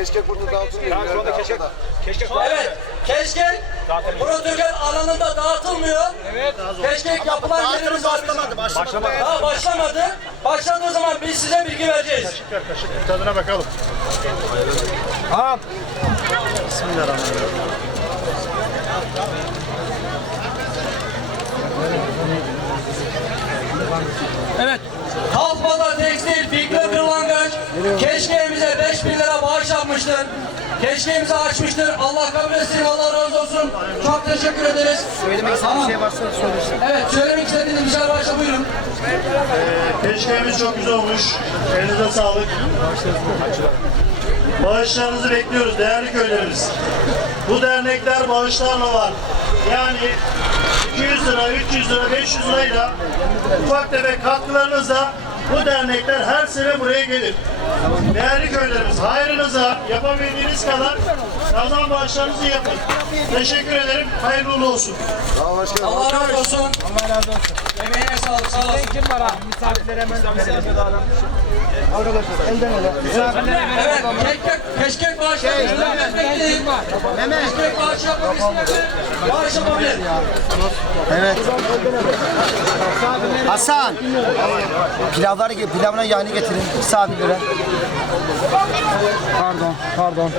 keşke burada dağıtılmıyor. Şu anda keşke, keşke Evet, keşke protokol alanında dağıtılmıyor. Evet. Keşke yapılan yerimiz başlamadı. Başlamadı. Daha başlamadı. Başladığı zaman biz size bilgi vereceğiz. tadına bakalım. Evet. Kalkmadan tekstil, Fikri Kırlangıç, keşkeğimize 5000 lira bağış yapmıştır. Keşkeğimizi açmıştır. Allah kabul etsin, Allah razı olsun. Çok teşekkür ederiz. Söylemek istediğiniz şey varsa söylesin. Evet, söylemek istediğiniz bir şey varsa buyurun. Keşkeğimiz çok güzel olmuş. Elinize sağlık. Bağışlarınızı bekliyoruz değerli köylerimiz. Bu dernekler bağışlarla var. Yani 200 lira, 300 lira, 500 lirayla ufak tefek katkılarınızla bu dernekler her sene buraya gelir. Değerli köylerimiz hayrınıza yapabildiğiniz kadar kazan bağışlarınızı yapın. Teşekkür ederim. Hayırlı uğurlu olsun. Sağ başkanım. Allah razı olsun. Allah razı olsun. Emeğine sağlık, sağ olasın. Kim var ha? Misafirlere hemen Evet, keşkek, keşkek bağışı yapabilir. Bekleyin. Keşkek bağışı yapabilir. Bağış yapabilir. Hasan. Pilavları pilavına yağını getirin. Misafirlere. Pardon, pardon.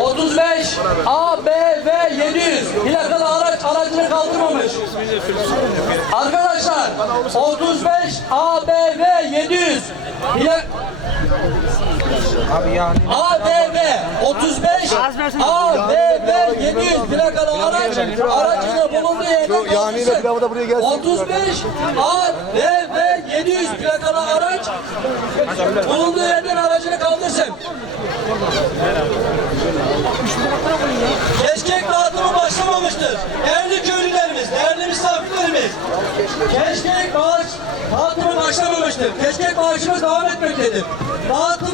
35 A, B, V 700 plakalı araç aracını kaldırmamış. Arkadaşlar 35 A, B, V 700 plak Abi yağını. A, B, V 35 A, B, V 700 plakalı araç aracını bulunduğu yerden Şu yağını ile pilavı da buraya gelsin. 35 A, B, V 700 plakalı araç bulunduğu yerden aracını kaldırsın. Keşkek dağıtımı başlamamıştır. Değerli köylülerimiz, değerli misafirlerimiz. Keşkek bağış dağıtımı başlamamıştır. Keşkek bağışımız devam etmektedir. Dağıtımı